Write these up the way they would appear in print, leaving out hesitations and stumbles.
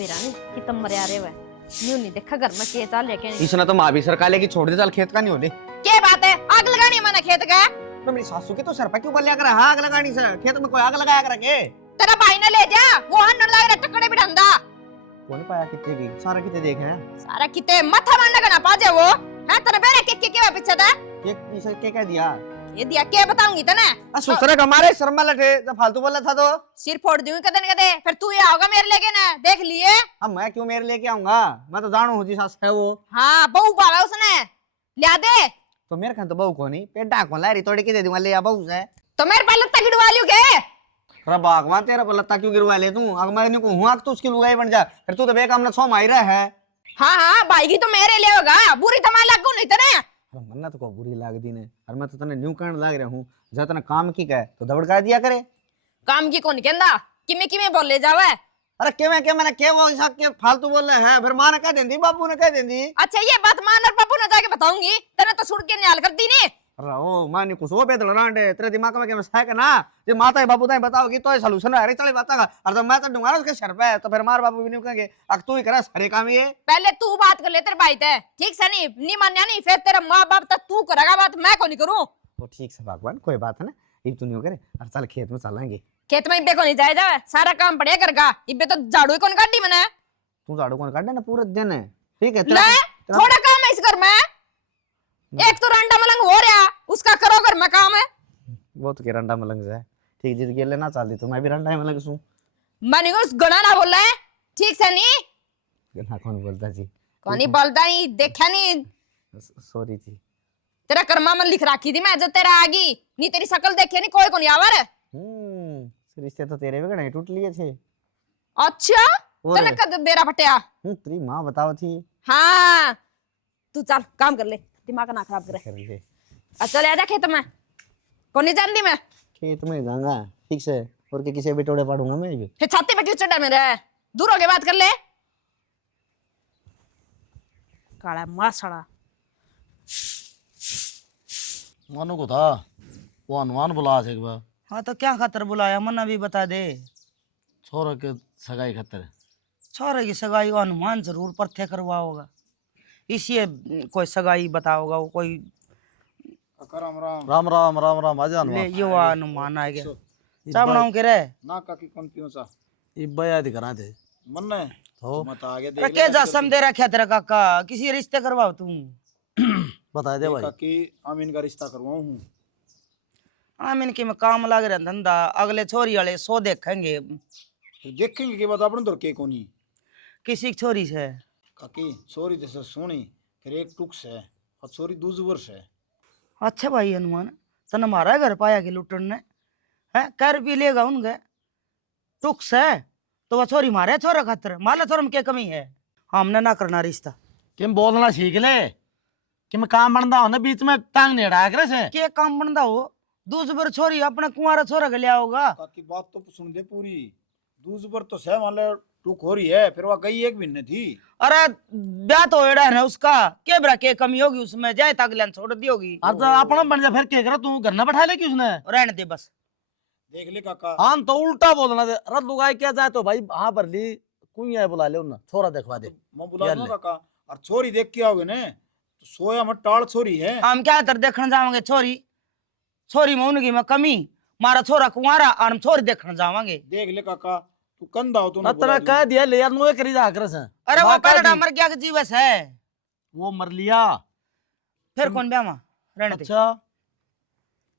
बेरानी कि तुम मरे आ रहे हो न्यू नहीं देखा घर में के चाल लेके इसने तो माँ भी सरकार लेके छोड़ दे, चल खेत का नहीं होने। क्या बात है, आग लगानी है मैंने खेत का। तो मेरी सासू के तो सर पे क्यों बलिया कर आग लगानी से? खेत में कोई आग लगाया कर के? तेरा भाई ने ले जा, वो हन लग रहा टकड़े बिठंदा। कौन पाया कितने की सारा कितने देखे हैं? सारा किते मथा मारने का ना पाजे वो है तेरे बेरे के पीछे था। ये पीछे के कह दिया? ये दिया क्या बताऊंगी तने। ससुर का हमारे शर्मा लटे जब फालतू बोला था तो सिर फोड़ दूंगी कदे न कदे, फिर तू ये आओगा मेरे लेके ना, देख लिए। अब मैं क्यों मेरे लेके आऊंगा? मैं तो जानू हूँ जी सास है वो। हाँ बहू पाला उसने, लिया दे। तो मेरे खान तो बहू को नहीं, पेटा को लारी तोड़ के दे दूंगा, ले आ बहू से। तो मेरे पर लत्ता गिरवा लियो के? अरे भगवान तेरा पर लत्ता क्यों गिरवा ले तू? अगर मैं नहीं कहूँ तो उसकी लुगाई बन जा, फिर तू तो बेकाम ना 100 मायरा है। हाँ हाँ भाई की तो मेरे लिए होगा, बुरी तमा लागू नहीं तने। मन्ना तो को बुरी लाग दी ने, और मैं तो तने न्यू करने लाग रहा हूँ। जब तने काम की कहे तो दबड़का दिया करे। काम की कौन कहंदा, किमे बोल ले जावे। अरे के मैंने के वो सब के फालतू बोल रहे हैं, फिर मां ने कह देंदी, बाबू ने कह देंदी। अच्छा ये बात मां और पप्पू ने जाके बताऊंगी, तेरे तो सुन के निहाल कर दी ने। अरे ओ मां ने कुछ वो बेदल रांडे तेरे दिमाग में क्या है ना? जे माता है बाबू ताई बताओगी तो सॉल्यूशन है, अरे चले बतागा। और जब मैं तो दूंगा ना उसके सर पे, तो फिर मार बाबू भी नहीं कहेंगे अब तू ही करा सारे काम ये। पहले तू बात कर ले तेरे भाई ते, ठीक से नहीं मान्या नहीं, फिर तेरा माँ बाप तक तू करेगा बात, मैं को नहीं करूं। तो ठीक से भगवान कोई बात है ना, ये तू नहीं करे। और चल खेत में चलेंगे। खेत में इब्बे को नहीं जाए जावे, सारा काम पड़े करगा। इब्बे तो झाड़ू ही कौन काटी मैंने। तू झाड़ू कौन काटे ना पूरे दिन है, ठीक है? ले थोड़ा काम है इस घर में, एक तो रंडा मलंग हो रहा, उसका करो घर में काम है। वो तो के रंडा मलंग है, ठीक जीत गेले ना चल दी तो मैं भी रंडा मलंग सू। मैंने उस गणा ना बोल रहा है, ठीक से नहीं। गना कौन बोलता जी? कौन ही बोलता नहीं, देखा नहीं। सॉरी जी। तेरा कर्मा में लिख रखी थी मैं, जो तेरा आगी नहीं, तेरी शकल देखे नहीं कोई को नहीं आवर। रिश्ते तो तेरे भी गणे टूट लिए थे। अच्छा तने कद बेरा फटिया? तेरी माँ बताओ थी। हाँ तू चल काम कर ले, दिमाग ना खराब करे। चल आजा खेत में, कौन नहीं जानती मैं। खेत में जाऊंगा ठीक से, और के किसी भी टोड़े पाड़ूंगा मैं भी। फिर छाती पे क्यों चढ़ा मेरे, दूर होके बात कर ले। काला मासड़ा मनु को था वो हनुमान बुला से एक बार। हाँ तो क्या खातर बुलाया, मना भी बता दे। छोरा के सगाई खातर। छोरे की सगाई वो हनुमान जरूर पत्थे करवा होगा, इसी कोई सगाई बताओगा वो कोई। राम राम राम राम राम राम आजा ले हनुमान। ये वो हनुमान आ गया। चा बनाऊं के रे ना काकी कौन पियो सा इब्बा याद करा थे मन ने तो मत आगे अरे देख के जा समझे रखा तेरा काका, किसी रिश्ते करवाओ तुम। बता दे भाई। काकी आमीन का रिश्ता करवाऊं हूं। आमीन के में काम लग रहा धंधा, अगले छोरी वाले 100 देखेंगे। फिर देखेंगे के बाद अपन तो के कोनी किसी की छोरी से काकी छोरी जैसे सोनी, फिर एक टुक्स है और छोरी दूज वर्ष है। अच्छा भाई हनुमान, तन हमारा घर पाया कि लुटन ने है कर भी लेगा उनके टुक्स है, तो वह छोरी मारे छोरा खातर, माला छोरा में क्या कमी है? हमने ना करना रिश्ता। किम बोलना सीख ले कि मैं काम बनता हूं ना, बीच में टांग नहीं अड़ा करे से। के काम बनता हो, दूसरी छोरी अपना कुंवारा छोरा के लिया होगा। काकी बात तो सुन दे पूरी, दूज वर्ष तो सह मान ले टुक हो रही है, फिर वह गई एक महीने थी। अरे ब्याह तो एड़ा है ना उसका, के बरा के कमी होगी उसमें, जाए तगले छोड़ दी होगी। अब अपना बन जा फिर क्या करा तू, घर ना बैठा ले कि उसने। रहने दे बस। देख ले काका हाँ तो उल्टा बोलना दे, रद लुगाई क्या जाए तो भाई हाँ भर ली कोई है बुला ले उन्ना, छोरा देखवा दे। मैं बुला दूंगा काका, और छोरी देख के आओगे ने तो सोया मत टाल छोरी है। हम क्या तर देखने जावांगे छोरी, छोरी में उनकी में कमी, मारा छोरा कुंवारा और हम छोरी देखने जावांगे। देख ले काका तू कंधा हो तो ना तेरा कह दिया ले यार नो करी जा कर से। अरे वो पहले मर गया कि जीवस है, वो मर लिया फिर कौन ब्याह में रहने दे। अच्छा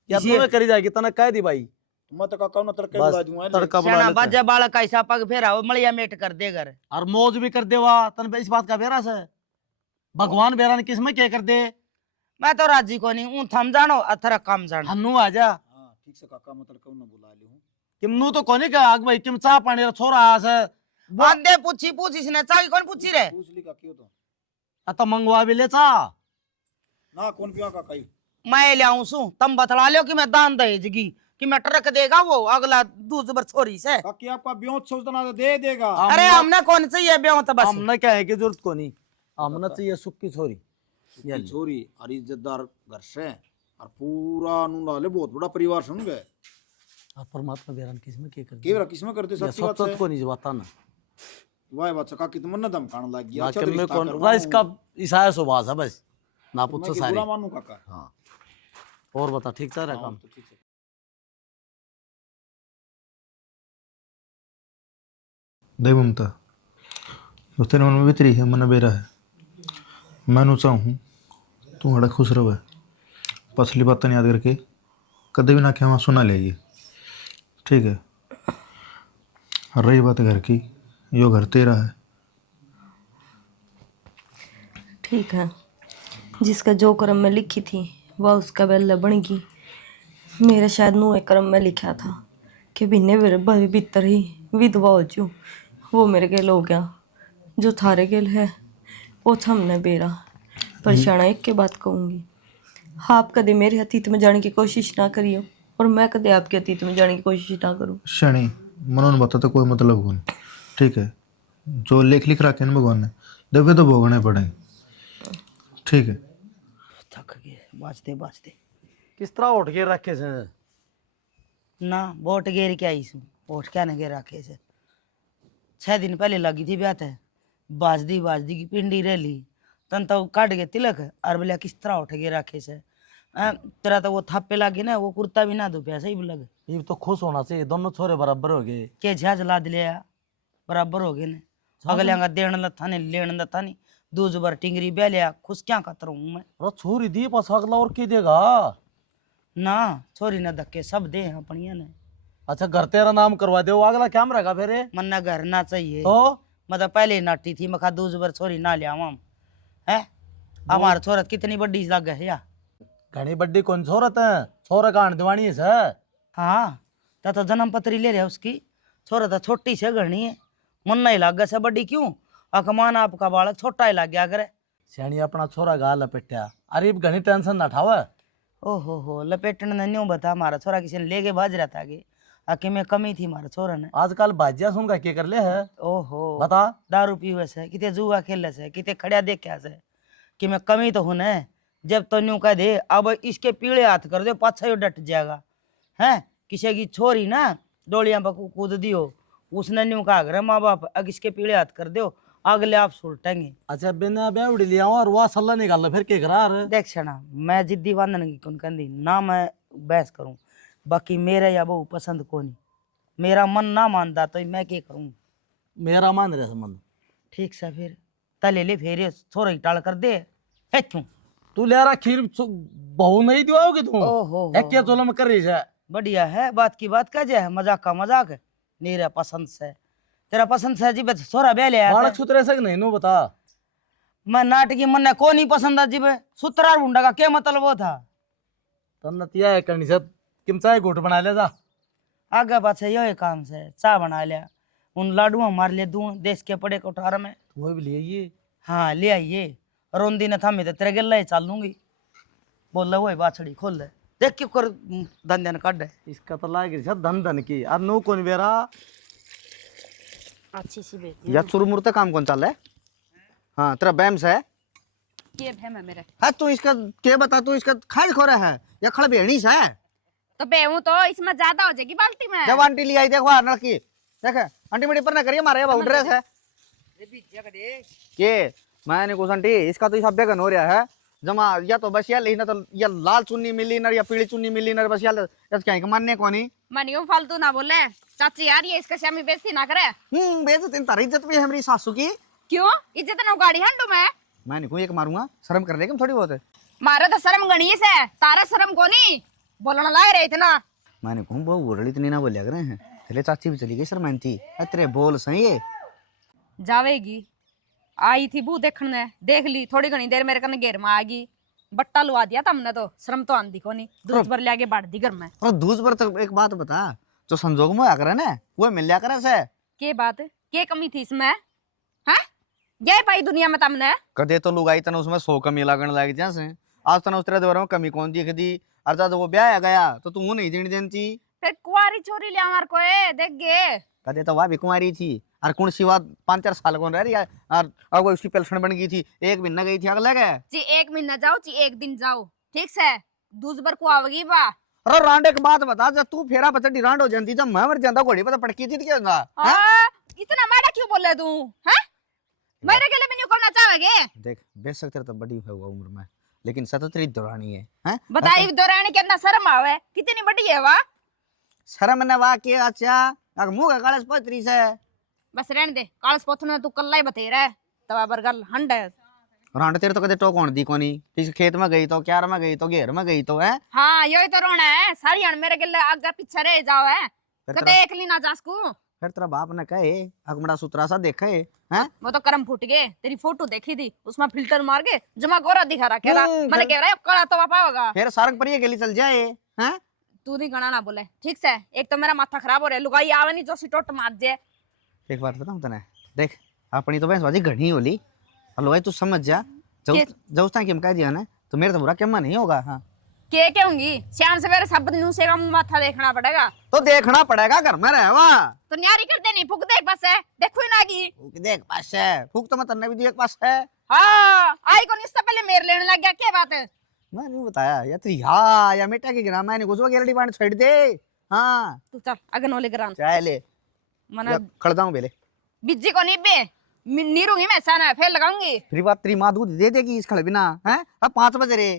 यार नो करी जाएगी तने कह दी भाई। मैं तो काका ना तड़के बस बुला दूंगा। तड़का बुला सेना लेते हैं। बाजा बालक ऐसा पग फेरा वो मलिया मेट कर दे घर। और मौज भी कर देवा तन इस बात का बेरा से, भगवान बेरा ने किसमें क्या कर दे। मैं तो राजी को नहीं हूं, थम जानो अथरा काम जानो। हन्नू आ जा हां ठीक से काका मैं तड़का ना बुला ली हूं। किमनु तो कोनी का आग भाई किम चा पानी रा छोरा आ से बंदे पूछी इसने चाही कौन पूछी रे। पूछ ली काकी हो तो अत मंगवा भी ले चा ना कौन पिया काका ही मैं ले आऊं सू, तुम बतला लो कि मैं दान दहेजगी कि मैं ट्रक देगा वो अगला दूसरी छोरी से। काकी आपका ब्याह सोचना दे देगा। अरे हमने कौन चाहिए ब्याह तो बस। हमने क्या है कि जरूरत कोनी, हमने चाहिए सुख की छोरी। ये छोरी और इज्जतदार घर से और पूरा नुनाले बहुत बड़ा परिवार सुन गए। परमात्मा बेरान किसमें क्या कर केवरा किसमें करते सच्ची बात सच है। को नहीं बता ना वाह बच्चा का कितना मन धमकाने लग गया। ना अच्छा कि तो मैं रिश्ता कौन करवाऊं। इसका ईसाया सुभाष है बस ना तो मैं पूछो कि सारी। बुरा मानूं काका। हाँ और बता ठीक चल रहा हाँ, काम? तो ठीक है। देव ममता जो तेरे मन में भीतरी है मन बेरा है मैं चाहूँ तू बड़ा खुश रहे पसली बातें याद करके कदे भी ना क्या वहाँ सुना ले ये ठीक है। और रही बात घर की यो घर तेरा है। ठीक है, जिसका जो कर्म में लिखी थी वह उसका बेल्ला बनेगी। मेरा शायद नूहे कर्म में लिखा था कि बिन्ने मेरे भाई भीतर ही विधवा हो चू। वो मेरे गेल हो गया, जो थारे गेल है वो थमने बेरा। पर शाना एक के बात कहूँगी, आप कदे मेरे अतीत में जाने की कोशिश ना करियो और मैं कदे आपके अतीत में जाने की कोशिश ना करूँ। शनि मनोन बता तो कोई मतलब कौन ठीक है। जो लिख लिख रखे ना भगवान ने देखे तो भोगने पड़ेंगे ठीक है। थक गए बाजते बाजते किस तरह उठ के रखे से? ना वोट गेर के आई सू वोट क्या न गेर रखे से 6 दिन पहले लगी थी ब्याह है बाजदी की पिंडी रैली तन तो काट के तिलक और बोलिया किस तरह उठ के रखे से तेरा तो वो थापे लगे ना वो कुर्ता भी ना दो पैसा ही लगे ये तो खुश होना चाहिए, दोनों छोरे बराबर हो गए। के झाज लाद लिया बराबर हो गए ने अगले का देण लथा ने लेन लथा नहीं दूज बार टिंगरी बह लिया खुश क्या कतर हूँ मैं। अरे छोरी दी पास अगला और की देगा? ना छोरी न धक्के सब दे अपनिया ने। अच्छा घर तेरा नाम करवा दे, वो अगला क्या रहेगा फिर? मन न घर ना चाहिए तो मतलब पहले ही नाटी थी मखा दूज बार छोरी ना लिया हम है। हमारे छोरत कितनी बड़ी लग है या घनी बड्डी कौन छोरत है? छोरा का दिवानी है सर। हाँ तो जन्म पत्री ले रहा उसकी छोरा तो छोटी से घनी है मन नहीं लाग से बड़ी क्यों अकमान आपका बालक छोटा ही लग गया करे। श्याणी अपना छोरा गा लपेटा, अरे घनी टेंशन ना उठावा। ओहो लपेटने ने न्यू बता हमारा छोरा किसी ने लेके भाज रहा था कि आके में कमी थी हमारे छोरा ने। आजकल भाजिया सुन का क्या कर ले है? ओहो बता। दारू पीवे से किते जुआ खेले से किते खड़िया देख से कि मैं कमी तो हूं न जब तो न्यू कह दे अब इसके पीले हाथ कर दो पाछा ही डट जाएगा है। किसी की छोरी ना डोलियां पर कूद दियो उसने न्यू कहा घर माँ बाप अग इसके पीले हाथ कर दो अगले आप सुलटेंगे। अच्छा बिना बेवड़ी लिया और वह सल्ला निकाल फिर के करार। देख क्षणा मैं जिद्दी बांधने की कौन कहती ना मैं बहस करूं बाकी मेरे या बहू पसंद को नहीं मेरा मन ना मानता तो मैं क्या करूं। मेरा मान रहे संबंध ठीक से फिर तले ले फेरे छोरा टाल कर दे है क्यों तू ले रहा खीर बहू नहीं दिवाओगी तू? ओहो एक क्या चोला में कर रही है? बढ़िया है बात की बात कह जाए मजाक का मजाक मेरा पसंद से तेरा पसंद से जी छोरा बह लिया बालक सुतरे से नहीं नो बता। मैं नाटकी मन ने को नहीं पसंद है जी सुतरा ढूंढा का क्या मतलब वो था तब नतिया है करनी से किम चाय घोट बना ले जा आगे पाछे यो काम से चाय बना लिया उन लाडुआ मार ले दूं देश के पड़े कोठार में वो भी ले आइए। हाँ ले आइए रोंदी ने थामे तो तेरे गल्ला ही चाल लूंगी बोल वो बाछड़ी खोल ले देख क्यों कर धंधन काट इसका तो लाग रही धन धन की और नो कौन बेरा अच्छी सी बेटी या चुरमुर तक काम कौन चल रहा है? हाँ तेरा बैम्स है के है मैं मेरे हाँ तू इसका क्या बता तू इसका खाड़ खोरा है या खड़ बेहनी सा है? तो बेहूं तो इसमें ज्यादा हो जाएगी बाल्टी में। जब आंटी ली आई देखो हार लड़की देख आंटी मेरी पर ना करिए मारे बहुत ड्रेस है के मैंने कुछ आंटी इसका तो हिसाब बेगन हो रहा है जमा या तो बस यार ना तो या लाल चुन्नी मिली ना या पीली चुन्नी मिली ना बस यार क्या मानने को नहीं मनियो फालतू ना बोले चाची यार ये इसका श्यामी बेइज्जती ना करे। बेइज्जती तारी इज्जत भी है हमारी सासू की। क्यों इज्जत ना गाड़ी हंडू मैं नहीं कोई एक मारूंगा शर्म कर लेकिन थोड़ी बहुत है मारे तो शर्म गणिए से तारा शर्म को नहीं बोलना लाए रहे इतना। मैंने कहूँ बहु बोल इतनी ना बोलिया करे हैं चले चाची भी चली गई शर्मानती तेरे बोल सही है जावेगी आई थी बू देखने देख ली थोड़ी घनी देर मेरे कने घेर में आ गई बट्टा लुआ दिया तुमने तो शर्म तो आंदी को नहीं दूध भर ले आगे बाढ़ दी घर में। और दूध पर तो एक बात बता जो संजोग में आकर ना वो मिल लिया करे से के बात के कमी थी इसमें हाँ ये पाई दुनिया में तुमने कदे तो लोग आई तना उसमें 100 कमी लागण लग जैसे आज तना उस तरह दे में कमी कौन दिख दी अर्थात वो ब्याह गया तो तू नहीं देनी देती फिर कुआरी छोरी ले हमार को देख गे कदे तो वह भी कुमारी थी और कौन सी बात 5-4 साल कौन रह रही है और वो उसकी पेंशन बन गई थी एक महीना गई थी अगले गए जी एक महीना जाओ जी एक दिन जाओ ठीक से दूज बर को आवगी बा। अरे रांडे की बात बता जब तू फेरा बचड़ी रांड हो जाती जब मैं मर जाता घोड़ी पता पटकी थी क्या इतना माड़ा क्यों बोल रहा तू? हैं? मेरे के लिए भी नहीं करना चाहोगे? देख बेशक तेरे तो बड़ी है वो उम्र में, लेकिन 77 दौरानी है, हैं? बताई दौरान के अंदर शर्म आवे, कितनी बड़ी है वा? शर्म ने वाह के अच्छा अगर मुंह का कालस पत्री से बस रहने दे, कालस पोथने तू कल्ला ही बतेरा है, तवा बरगल हंड है। रांड तेरे तो कदे टोक होने दी कोनी, किसी खेत में गई तो क्यार में गई तो घेर में गई तो है। हाँ यही तो रोना है, सारी हन मेरे के लिए आगे पीछे रह जाओ है, फिर कदे तेरा एक ली ना जासकू। फिर तेरा बाप ने कहे अगमड़ा सुतरा सा देखे हैं। वो तो करम फूट गए, तेरी फोटो देखी थी, उसमें फिल्टर मार के जमा गोरा दिखा रहा केला, मैंने कह रहा है कड़ा तो पापा होगा। फिर सारंग परिये के लिए चल जाए, हैं? तू नहीं गणा ना बोले, ठीक से? एक तो मेरा माथा खराब हो रहा है, लुगाई आवे नहीं जो सिटोट मार दे। एक बात बताऊं तने, देख अपनी तो भैंस बाजी घनी होली, अब भाई तू समझ जा, जब उस टाइम की हम कह दिया ना तो मेरे तो बुरा क्या नहीं होगा। हाँ क्या होंगी शाम सवेरे सब न्यू से का माथा देखना पड़ेगा, तो देखना पड़ेगा, घर में रहवा तो न्यारी कर देनी फूक देख बस है, देखो ही ना की देख पास है फूक तो मैं तन्ने भी देख पास है। हाँ आई को इससे पहले मेरे लेने लग गया, क्या बात है? मैं नहीं बताया या तेरी हाँ या बेटा की गिरा मैंने कुछ गेरडी पानी छोड़ दे। हाँ तू चल अगन वाले ग्राम चाय ले मना खड़ता हूँ बेले बिज्जी को नहीं बे नीरूंगी मैं साना फिर लगाऊंगी। फिर बात तेरी माँ दूध दे देगी इस खड़े बिना, हैं? अब 5 बजे रे,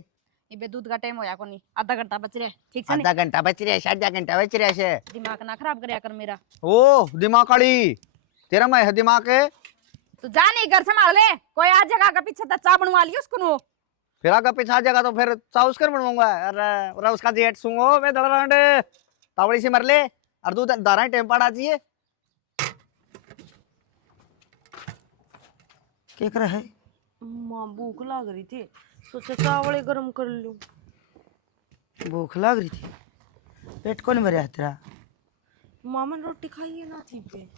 ये दूध का टाइम होया को नहीं, आधा घंटा बच रहा है, ठीक से? आधा घंटा बच रहा है, आधा घंटा बच रहा है। दिमाग ना खराब करया कर मेरा। ओ दिमाग काली तेरा मैं है दिमाग है। तू जा नहीं घर संभाल ले, कोई आ जगह का पीछे तो चा बनवा लियो उसको नो। फिर आगे पीछा जाएगा तो फिर चाउस कर बनवाऊंगा। अरे उसका जेट सुंगो मैं दलरांडे तावड़ी से मर ले और दूध दारा टाइम पड़ा चाहिए। क्या कर रहा है? माँ भूख लग रही थी, सोचा चावल गरम कर लूं। भूख लग रही थी, पेट कौन भरा है तेरा? मामा ने रोटी खाई है ना थी पे।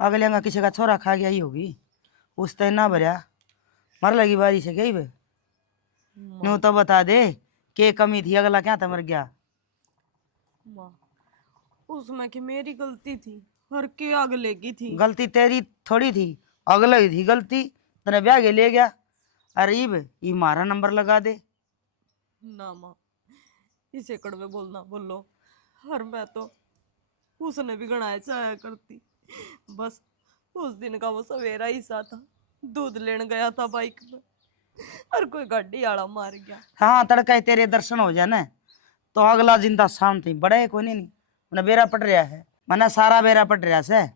अगले किसी का छोरा खा गया ही होगी, उस तय ना भरा मर लगी बारी से गई बे। न्यू तो बता दे के कमी थी, अगला क्या था मर गया। माँ उसमें कि मेरी गलती थी, हर के अगले की थी। गलती तेरी थोड़ी थी, अगले की थी गलती, तने ब्याह के ले गया। अरे ये मारा नंबर लगा दे ना माँ इसे कड़वे बोलना बोलो, हर मैं तो उसने भी गणाया चाया करती, बस उस दिन का वो सवेरा ही सा था, दूध लेने गया था बाइक में और कोई गाड़ी आड़ा मार गया। हाँ तड़का तेरे दर्शन हो जाए ना तो अगला जिंदा शाम थी बड़े कोई नहीं मैंने बेरा पट रहा है, मैंने सारा बेरा पट रहा से।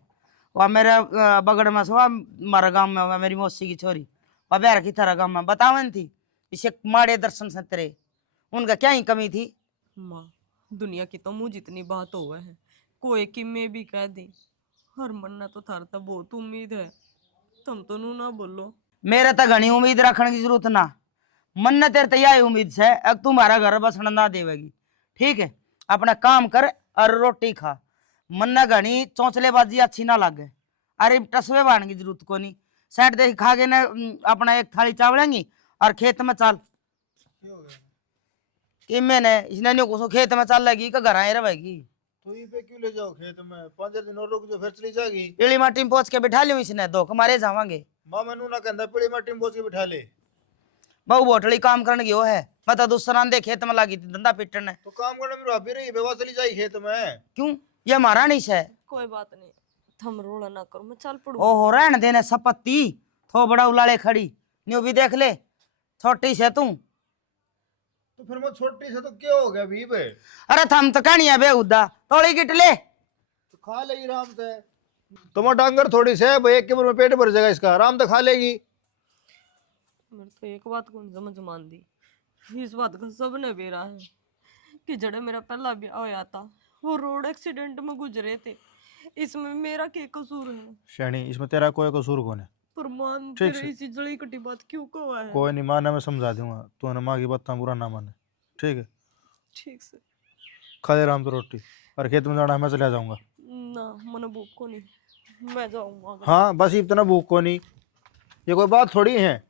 वह मेरे बगड़ में से मारा गाँव में वह मेरी मौसी की छोरी वह बेरा की तरह गाँव में बतावन थी, इसे माड़े दर्शन से तेरे उनका क्या ही कमी थी। माँ दुनिया की तो मुँह जितनी बात हुआ है, कोई कि मैं भी कह दी, हर मरना तो थार तो बहुत उम्मीद है, तुम तो नू ना बोलो। मेरे तो घनी उम्मीद रखने की जरूरत ना, मन ने तेरे तैयार उम्मीद से अब तुम्हारा घर बसना ना देवेगी, ठीक है? अपना काम कर और रोटी खा, मन ने घनी चौंचलेबाजी अच्छी ना लगे। अरे टसवे बांधने की जरूरत को नहीं, साइड देख खा के ना अपना एक थाली चावलेंगी और खेत में चल कि मैंने इसने नहीं कुछ खेत में चल लगी घर आए रहेगी। तो ये पे क्यों ले जाओ खेत में? 5 दिन और रुक जो फिर चली जाएगी। पीली माटी में पहुंच के बिठा लियो इसने, धोख मारे जावांगे। माँ मैनू ना कहता पीली माटी में बोझ के बिठा ले। बहु बोटली काम करने की वो है, मैं तो दूसरा दे खेत में लगी थी धंधा पिटने। तो काम करने में भाभी रही बेवा चली जाएगी खेत में। क्यों ये हमारा नहीं है? कोई बात नहीं, थम रोड़ा ना करो, मैं चल पड़ू। ओ हो रहने देने सपत्ती थो बड़ा उलाले खड़ी न्यू भी देख ले, छोटी से तू। तो फिर मैं छोटी से तो क्या हो गया भी बे? अरे थम तो कहानियां बेहुदा थोड़ी गिट ले तो खा लेगी आराम से। तुम्हारा डांगर थोड़ी से भाई एक के में पेट भर जाएगा इसका, आराम से खा लेगी। मेरे तो एक बात को नहीं समझ मान दी, इस बात का सबने बेरा है कि जड़े मेरा पहला ब्याह होया था वो रोड एक्सीडेंट में गुजरे थे, इसमें मेरा क्या कसूर है? शैनी इसमें तेरा कोई कसूर कौन है? पर मान ठीक तेरे से। इसी जड़ी कटी बात क्यों कहा है? कोई नहीं माना मैं समझा दूंगा, तू माँ की बात बुरा ना माने, ठीक है? ठीक से खा ले आराम से रोटी, और खेत में जाना है मैं चला जाऊंगा। ना मन भूख को नहीं, मैं जाऊंगा। हाँ बस इतना भूख को नहीं, ये कोई बात थोड़ी है।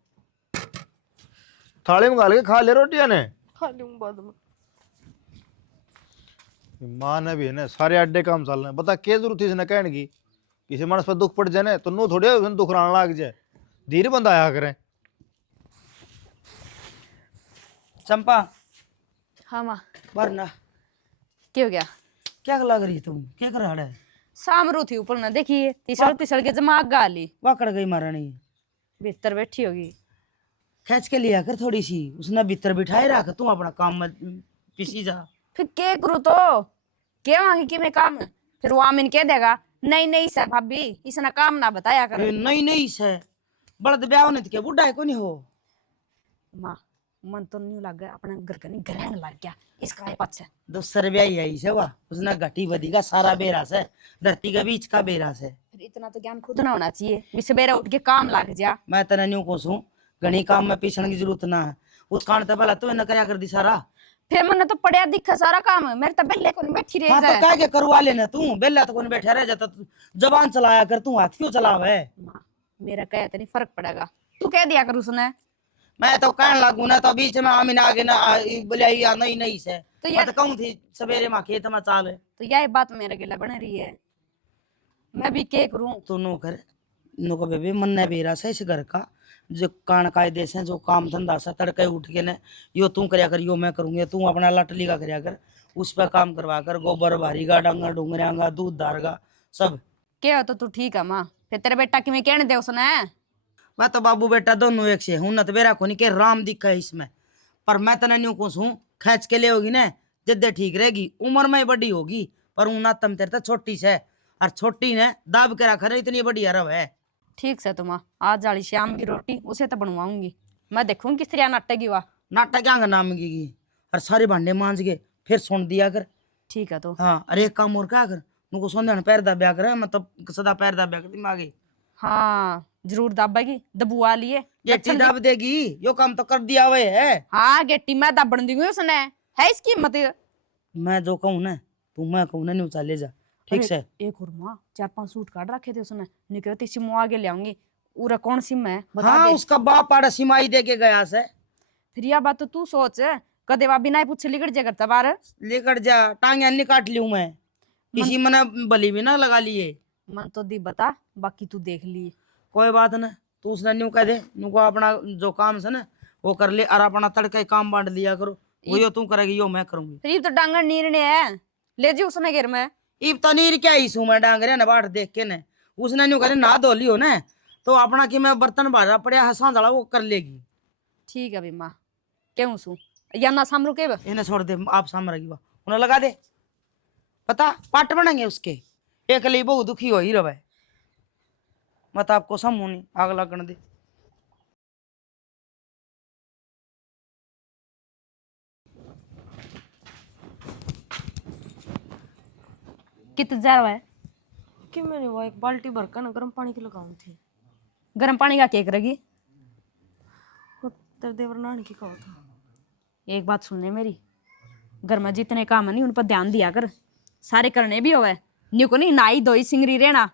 थाली में गाल के खा ले रोटियां ने, खा लूंगा बाद में। माँ ने भी है ना सारे अड्डे काम चल रहे हैं, बता क्या जरूरत थी इसने कहने की? किसी मानस पर दुख पड़ जाए ना तो नू थोड़ी दुख रान लग जाए, धीरे बंदा आया करे। चंपा हाँ माँ वरना क्या हो गया? क्या लग रही तुम क्या कर रहा है? सामरू थी ऊपर ना देखिए तिसड़ के जमाग गाली वाकड़ गई महारानी, भीतर बैठी होगी। खींच के लिया कर थोड़ी सी, उसने भीतर बिठाए रख, तू अपना काम में पिसी जा। फिर के करूँ तो क्या मांगी कि मैं काम, फिर वो आमिन कह देगा नहीं नहीं सर भाभी इसने काम ना बताया कर। नहीं नहीं से बड़द ब्याह ने के बुढ़ा है को नहीं हो। माँ मन तो नहीं लग गया अपना घर का नहीं ग्रहण लग गया इसका है पक्ष। दूसर ब्याह आई से वाह, उसने घटी बदी का सारा बेरा से, धरती के बीच का बेरा से। फिर इतना तो ज्ञान खुद ना होना चाहिए, सवेरे उठ के काम लग जा। मैं तेने न्यू को सू घनी काम में पीछण की जरूरत ना है, उस कारण तो भला तू न करया कर दी सारा। फिर मैंने तो पढ़िया दिखा सारा काम, मेरे तो बेले को नहीं बैठी रह हाँ तो जाए। क्या के करवा लेना तू, बेला तो कोई बैठा रह जाता, तू जबान चलाया कर, तू हाथ क्यों चलावे। माँ मेरा कहे तो नहीं फर्क पड़ेगा, तू कह दिया कर उसने। मैं तो कहने लागू ना तो बीच में आमिन आगे ना बोले या नहीं नहीं से तो मैं यार तो कहूँ थी सवेरे माँ खेत में चाल है। तो यही बात मेरे गिला बन रही है, मैं भी क्या करूं। तू नो कर नो को बेबी मन ने बेरा से इस घर का जो कान कायदे से जो काम धंधा सा तड़के उठ के ने यो तू करया कर यो मैं करूंगी, तू अपना लटली का करया कर, उस पर काम करवा कर, गोबर भारी का डांगा डूंगरिया दूध दार का सब। क्या हो तो तू ठीक है माँ, फिर तेरे बेटा की मैं कहने दे उसने। मैं तो बाबू बेटा दोनों एक से हूं, न तो बेरा को नहीं के राम दिखा है इसमें, पर मैं तना न्यू कुछ हूँ, खींच के ले होगी ना जिद्दे ठीक रहेगी, उम्र में बड़ी होगी पर ऊना तम तेरे तो छोटी से, और छोटी ने दाब के रखा इतनी बड़ी अरब है। ठीक से तुम आज वाली शाम की रोटी उसे तो बनवाऊंगी, मैं देखूंगी किस तरह नाटेगी वह। नाटक क्या नाम की और सारे भांडे मांझ के फिर सुन दिया कर। ठीक है तो हाँ अरे एक काम और क्या कर, उनको संध्या पैर दाब्या कर, मतलब सदा पैर दाब्या कर दिमागे। हाँ जरूर दाबेगी, दबुआ लिए गेटी दाब देगी, यो काम तो कर दिया हुए है। हाँ गेटी मैं दाबन दी उसने, है इसकी हिम्मत। मैं जो कहूँ ना तू मैं कहूँ ना नहीं उचाले जा, ठीक से। एक और माँ 4-5 सूट काट रखे थे उसने, निकले तीसरी मुँह आगे ले आऊंगी, उरा कौन सिम है बता हाँ दे। उसका बाप आड़ा सिमाई दे के गया से। फिर यह बात तो तू सोच, कदे वा बिना पूछे लिकड़ जा करता बार। लेकर जा टांगे अन्य काट लियो मैं, किसी मैंने बली भी ना लगा लिए। मन तो दी बता, बाकी तू देख ली। कोई बात ना, तू उसने न्यू कह दे नुको अपना जो काम से ना वो कर ले, और अपना तड़के काम बांट लिया करो, वो यो तू करेगी यो मैं करूंगी। फिर तो डांगर नीरने है, ले जी उसने घेर में। इब तो नीर क्या इशू मैं डांगरे ना बाट देख के ने, उसने न्यू करे ना धो लियो ना तो अपना कि मैं बर्तन बारा पड़िया है सांझला वो कर लेगी। ठीक है भी माँ क्यों सू या ना सामरू के इन्हें छोड़ दे, आप सामने रही उन्हें लगा दे, पता पाट बनेंगे उसके, एक लिए बहुत दुखी हो ही रहे, मत आपको समूह नहीं आग लगन दे। कित जा रहा है। कि मैंने वो एक बाल्टी भरकर ना गर्म पानी की लगाऊं थी। गर्म पानी का केक रगी। वो तेरे देवर नान की कहा था। एक बात सुनने मेरी, घर में जितने काम है नहीं उन पर ध्यान दिया कर, सारे करने भी होवे, न्यू को नहीं नाई धोई सिंगरी रहना।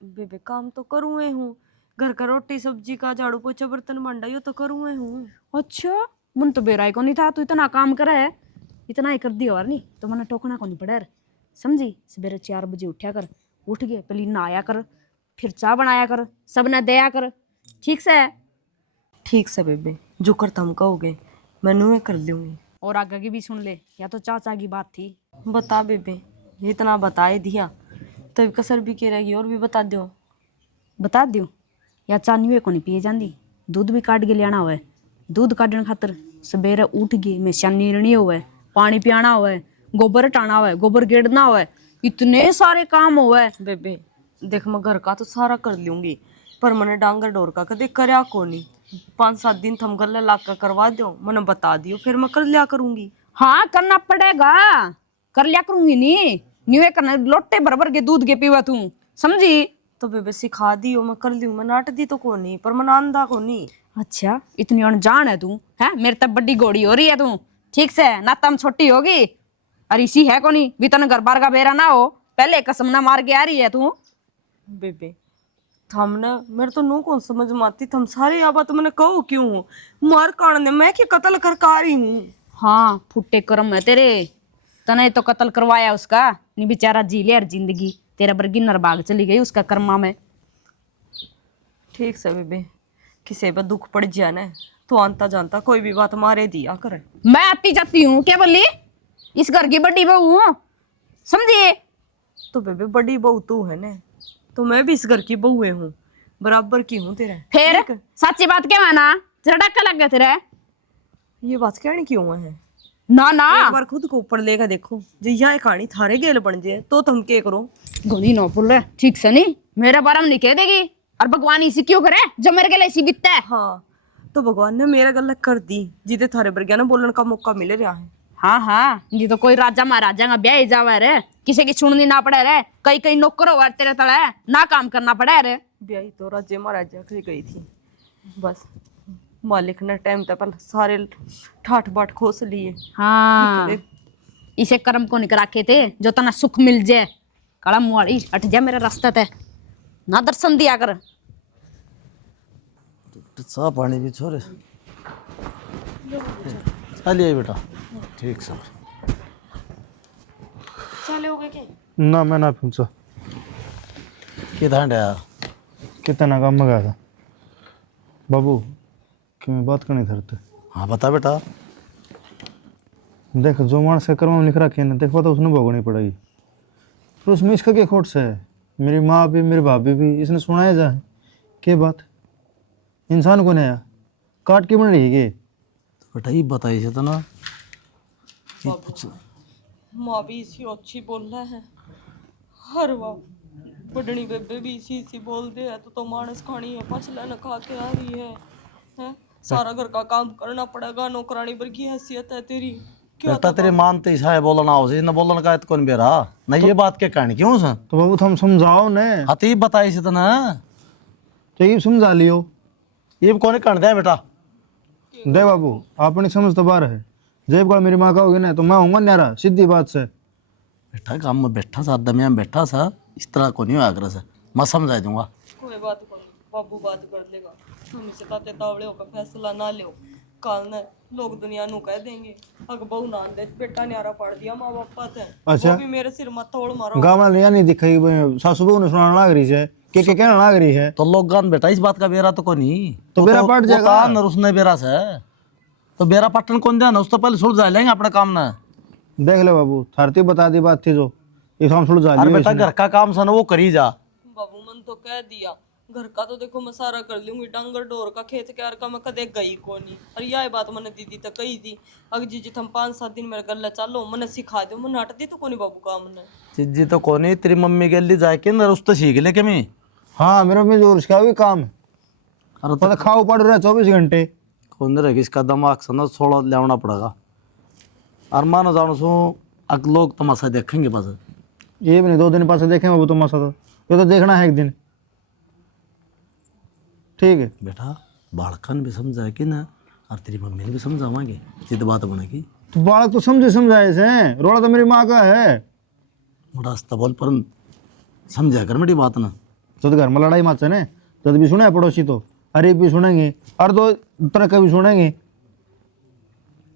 बेबे काम तो करूँ हूँ, घर का रोटी सब्जी का झाड़ू पोछा बर्तन भांडा यो तो करूँ हूँ। अच्छा मन तो बेराई को नहीं था, तू इतना काम करे है, इतना ही कर दिया और नहीं तो मैंने टोकना को नहीं पड़ा यार, समझी। सवेरे 4 बजे उठा कर, उठ गए पहले नहाया कर, फिर चाय बनाया कर, सब ने दया कर, ठीक से। ठीक से बेबे, जो करता हम कहोगे मैं नुए कर लूंगी। और आगे की भी सुन ले, या तो चाचा की बात थी। बता बेबे, इतना बताए दिया तब कसर भी के रहेगी, और भी बता दो। बता दियो या चानी को नहीं पिए जाती, दूध भी काट के लियाना हुआ, दूध काटने खातर सवेरे उठ गए में नीरनी हुआ, पानी पियाना हुआ, गोबर हटाना हुआ, गोबर गेड़ना हुआ, इतने सारे काम हुआ। बेबे देख मैं घर का तो सारा कर लूंगी, पर मैंने डांगर डोर का कदे करया को नहीं। 5-7 दिन थम गले लाका करवा दो, मैंने बता दियो, फिर मैं कर लिया करूंगी। हाँ करना पड़ेगा, कर लिया करूंगी नहीं न्यूए करना, लोटे भर के दूध के पीवा तू, समझी। तो बेबे सिखा दियो, मैं कर लूँ, मैं नाट दी तो को नहीं, पर मैं आंदा को नहीं। अच्छा इतनी अनजान है तू, है मेरे तब बड़ी घोड़ी हो रही है तू, ठीक से ना तम छोटी होगी, और इसी है को नहीं भी तन घर बार का बेरा ना हो, पहले कसम ना मार के आ रही है तू। बेबे थम ना मेरे तो नो कौन समझ में आती, थम सारे यहाँ बात मैंने कहो क्यों हो, मार कारण मैं क्या कत्ल कर आ रही हूँ। हाँ फुट्टे कर्म है तेरे, तने तो कत्ल करवाया उसका, नहीं बेचारा जी ले जिंदगी, तेरा बरगी नरबाग चली गई उसका कर्मा में। ठीक से बेबे, किसी पर दुख पड़ जाए ना तो आंता जानता कोई भी बात मारे दिया करे। मैं आती जाती हूँ क्या बोली, इस घर की बड़ी बहू हूँ, समझिए। तो बेबे बड़ी बहू तू है ना, तो मैं भी इस घर की बहू हूँ, बराबर की हूँ तेरा। फिर सच्ची बात क्या माना, जरा डक्का लग गया तेरे। ये बात कहने क्यों है? ना ना एक बार खुद को ऊपर लेकर देखो, जो यहाँ कहानी थारे गेल बन जाए तो तुम क्या करो? गोली न बोल रहे ठीक से नहीं, मेरे बारे में नहीं कह देगी। और भगवान इसी क्यों करे जो मेरे के लिए इसी बिकता है। हाँ, तो भगवान ने मेरा गलत कर दी जिते थारे बरगिया ना बोलने का मौका मिल रहा है। हाँ हाँ, ये तो कोई राजा महाराजा का ब्याह ही जावा रे, किसी की सुननी ना पड़े रे, कई कई नौकर हो तेरे तले ना काम करना पड़े रे। ब्याही तो राजे महाराजा की गई थी, बस मालिक ने टाइम तक सारे ठाठ बाट खोस लिए। हाँ, इसे कर्म को निकरा के थे जो तना सुख मिल जाए। कड़ा मुआड़ी हट जा मेरे रास्ते ते, ना दर्शन दिया कर। चाह पानी भी छोरे चलिए बेटा। ठीक सर। चले हो गए क्या? ना मैं ना पूछा किधर यार? कितना काम मंगाया था बाबू कि मैं बात करनी धरते। हाँ बता बेटा। देख जो मानस के कर्म में लिख रखे ना, देखो तो उसने भोगनी पड़ेगी। फिर उसमें इसका क्या खोट से है? मेरी माँ भी मेरी भाभी भी इसने सुनाया जाए के बात इंसान को नया काट के बन रही है। तो बेटा ये बताइए तो ना, माँ भी इसी अच्छी बोल रहा है, हर वाह बड़नी बेबे भी इसी बोल दे है, तो मानस खानी है, पछला न खा के आ रही है? सारा घर का काम करना पड़ेगा, नौकरानी वर्गी हैसियत है तेरी। क्यों बेटा तेरे मानते ही है बोलना हो न बोलना का तो कौन बेरा नहीं तो, ये बात के कहनी क्यों सा? तो बाबू तुम समझाओ ने। हाँ तो ये बताइए से तो ना, तो ये समझा लियो। ये कौन कहने दे बेटा? दे बाबू अपनी समझ तो बार है, जेब का मेरी माँ का होगी ना तो मैं हूँगा न्यारा, सीधी बात से। बेटा काम में बैठा सा दमिया में बैठा सा, इस तरह को नहीं आग्रह से मैं समझा दूंगा। कोई बात करो, बाबू बात कर देगा। तुम इसे ताते तावड़े होकर फैसला ना लो, काल ने लोग दुनिया नु कह देंगे अग बहु नान दे बेटा न्यारा पड़ दिया माँ बापा थे। अच्छा। वो भी मेरे सिर मत तोड़ मारो। गाँव में लिया नहीं दिखाई सासू बहू ने सुनाना लग रही है के कहना लग रही है। तो लोग गान बेटा इस बात का बेरा तो को नहीं, तो बेरा पट जाएगा न उसने बेरा से, तो बेरा पटन कौन जाना, उस तो पहले सुलझा लेंगे अपना काम ना। देख ले बाबू थारती बता दी बात थी जो ये हम सुलझा अरे लियो बेटा इसने। घर का काम सा ना वो करी जा। बाबू मन तो कह दिया, घर का तो देखो मैं सारा कर लूंगी, डांगर डोर का खेत क्यार का मैं कदे गई को नहीं। और यह बात मैंने दीदी तक कही थी, अगर जी हम 5-7 दिन मेरे गले चलो मैंने सिखा दो, मैं हट दी तो कोनी बाबू काम ने। चीजी तो कोनी तेरी मम्मी के लिए जाके ना उस तो सीख ले के मैं। हाँ मेरा में जोर इसका भी काम है, अरे पता खाओ पड़ रहा है 24 घंटे। कौन रहेगी इसका दिमाग से ना थोड़ा लेना पड़ेगा। और मानो जानो सो अग लोग तमाशा देखेंगे बस। ये भी नहीं 2 दिन पास देखें वो तो मसा, तो ये तो देखना है एक दिन। ठीक है बेटा बालकन भी समझाए कि ना, और तेरी मम्मी ने भी समझावाएंगे जिद बात बनेगी। तो बालक तो समझाए से, रोड़ा तो मेरी माँ का है। रास्ता बोल पर समझा कर मेरी बात ना। तो घर में लड़ाई मत से ने, जब भी सुने पड़ोसी तो अरे भी सुनेंगे और 2 तरह का भी सुनेंगे।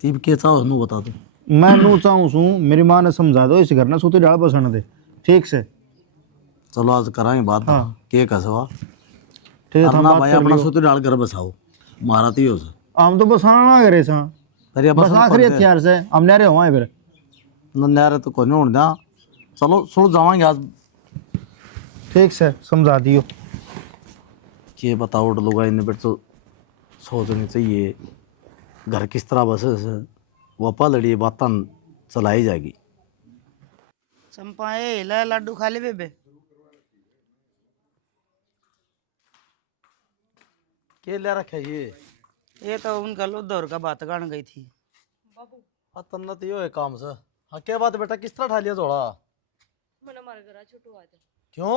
तीब के चाहो नू बता दो। मैं नू चाहूँ सू मेरी माँ ने समझा दो इस घर ना सूती डाल बसने दे। ठीक से चलो आज कराएंगे बात। हाँ। के कसवा ठीक है ना भाई अपना सूती डाल कर बसाओ, मारा तो ही हो सा। हम तो बसाना ना करे सा, पर ये बस आखिरी हथियार से हम नहरे हुआ फिर नन्यारे तो कोई नहीं होने देना। चलो सुन जावांगे आज। ठीक से समझा दियो। ये बताओ लोग इन पर तो सोचनी चाहिए घर किस तरह बसे वपा लड़ी बात चलाई जाएगी। चंपा ए ले लड्डू खा ले बेबे। के ले रखे ये तो उनका उधर का बात गान गई थी। तन्ना तो यो है काम से। हाँ क्या बात बेटा किस तरह ठा लिया थोड़ा? मैंने हमारे घर छुट्टू आ जा। क्यों?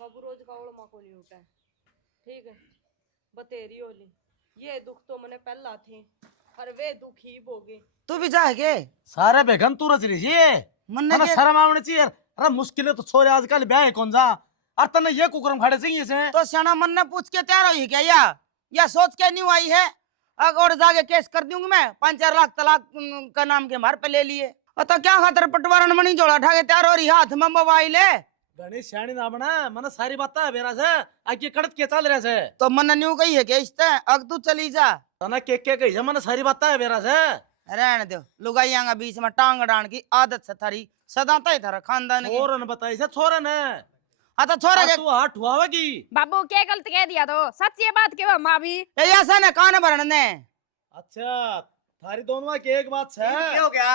बाबू रोज का ओड़ माँ को नहीं उठा है, ठीक है बतेरी होली। ये दुख तो मैंने पहला थे, और वे दुख ही भोगे। तू भी जा के सारे बेगन तू रच रही है मन ना के शर्म आवनी चाहिए। अरे मुश्किल है तो छोरे आजकल ब्याह है कौन जा, और तन्ने ये कुकरम खड़े चाहिए से। तो सना मन ने पूछ के तैयार हुई क्या या सोच के नहीं आई है? और जाके केस कर दूंगी मैं, 5-4 लाख तलाक का नाम के मार पे ले लिए। और तो क्या खातर पटवारन मनी जोड़ा उठा के तैयार हो रही, हाथ में मोबाइल है। गणेश श्याणी ना बना मैंने सारी बात है मेरा से आगे कड़त के चल रहे से। तो मन न्यू कही है क्या इसते अग तू चली जा। तना के कही है मैंने सारी बात है मेरा से। रहने दो, लुगाइयां के बीच में टांग डांड की आदत से थारी सदा तय थारा खानदान की। छोरन बताई से छोरन है हाँ तो छोरा के तू हाथ हुआवेगी। बाबू क्या गलत कह दिया तो सच ये बात क्यों माँ भी ये ऐसा ने कान भरने ने अच्छा थारी दोनों की एक बात है। क्या हो गया?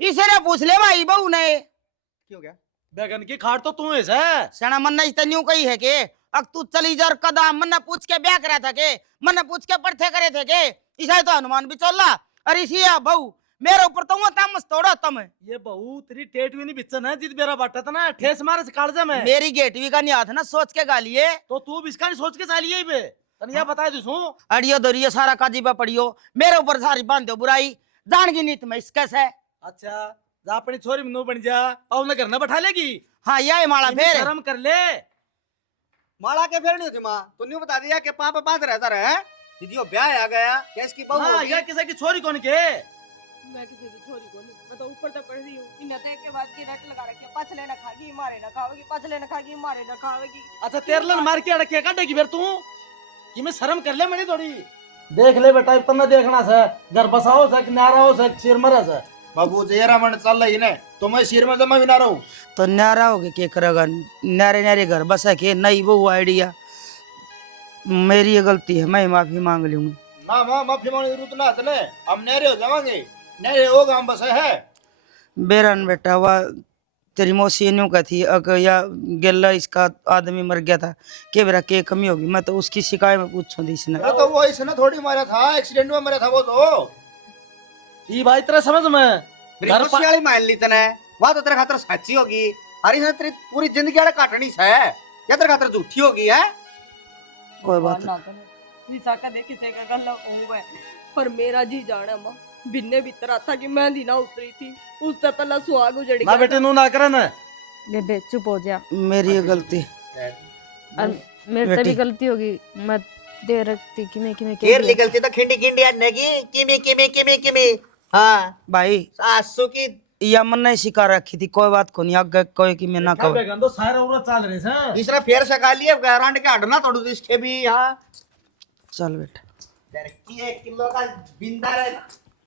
इसे ने पूछ ले भाई बहू ने क्या हो गया? बैगन की खाट तो तू है से। सना मन ने न्यू कही है के अब तू चली जा कदा मन ने पूछ के ब्याह करा था के मन ने पूछ के पढ़ते करे थे के इसे तो हनुमान भी चला अरे इसी या बहू मेरे ऊपर तो वो तमस तोड़ा तम ये बहू तेरी टेटवी नहीं बिचन है जित मेरा बाटा था ना ठेस मारे से काट जा मैं। मेरी गेटवी का नहीं हाथ ना सोच के गालिए तो तू भी इसका नहीं सोच के चालिए बे तन यह बता दूं सू। अड़ियो दरियो सारा काजी पे पड़ियो मेरे ऊपर सारी बांध दो बुराई जान की नीत में इसका से। अच्छा जा अपनी छोरी में नो बन जा और उन्हें घर न बैठा लेगी। हाँ यही माला इन्हें फिर शर्म कर ले। माला के फेर नहीं होती माँ, तू न्यू बता दिया कि पापा पास रहता रहे दीदी ब्याह आ गया क्या इसकी बहू हाँ होगी? यह किसी की छोरी कौन के। मैं किसी की छोरी को नहीं, मैं तो ऊपर तक पढ़ रही हूँ। इन्हें तो एक के बाद की रट लगा रखी है, पछले न खागी मारे न खावेगी, पछले न खागी मारे न खावेगी। अच्छा तेरलन मार के अड़के काटेगी फिर तू कि मैं शर्म कर ले मेरी थोड़ी। देख ले बेटा इतना देखना से घर बसाओ से नारा हो से सिर मरे से। बाबू जेरा मन चल रही ने तो मैं सिर में जमा भी ना रहूं। तो न्यारा हो गया के करेगा न्यारे न्यारे घर बसा के नई वो आइडिया मेरी ये गलती है मैं माफी मांग लूंगी। ना मां माफी मांगने की जरूरत ना तने हम नेरे हो जावांगे नेरे होगा हम बस है। बेरन बेटा वह तेरी मौसी न्यू का थी अगर या गेला इसका आदमी मर गया था के बेरा के कमी होगी मैं तो उसकी शिकायत में पूछूं थी इसने। अरे तो वो इसने थोड़ी मारा था एक्सीडेंट में मरा था वो तो। ये भाई तेरा समझ में घर घर वाली मान ली तने वह तो तेरे खातर सच्ची होगी अरे इसने तेरी पूरी जिंदगी आड़े काटनी से या तेरे खातर झूठी होगी है। कोई बात ना करे निशा का देख किसे का गल्ला होवे पर मेरा जी जाना मां बिन्ने भीतर आता कि मेहंदी ना उतरी थी उससे पहला सुहाग उजड़ ना गया। बेटे नू ना करे ना। बेबे चुप हो जा मेरी ये गलती और मेरे से भी गलती होगी मैं दे रखती कि मैं केर निकलती तो खिंडी खिंडी अन्नेगी किमी किमी किमी किमी। हाँ भाई सासू की या मन ने शिकार रखी थी कोई बात को नहीं आगे कोई की मैं ना क्या कहूँ। बैगन तो सारे उम्र चल रहे से। तीसरा फेर सका लिए गारंट के हटना तोड़ दो इसके भी। हाँ चल बेटा तेरे की 1 किलो का बिंदा रहे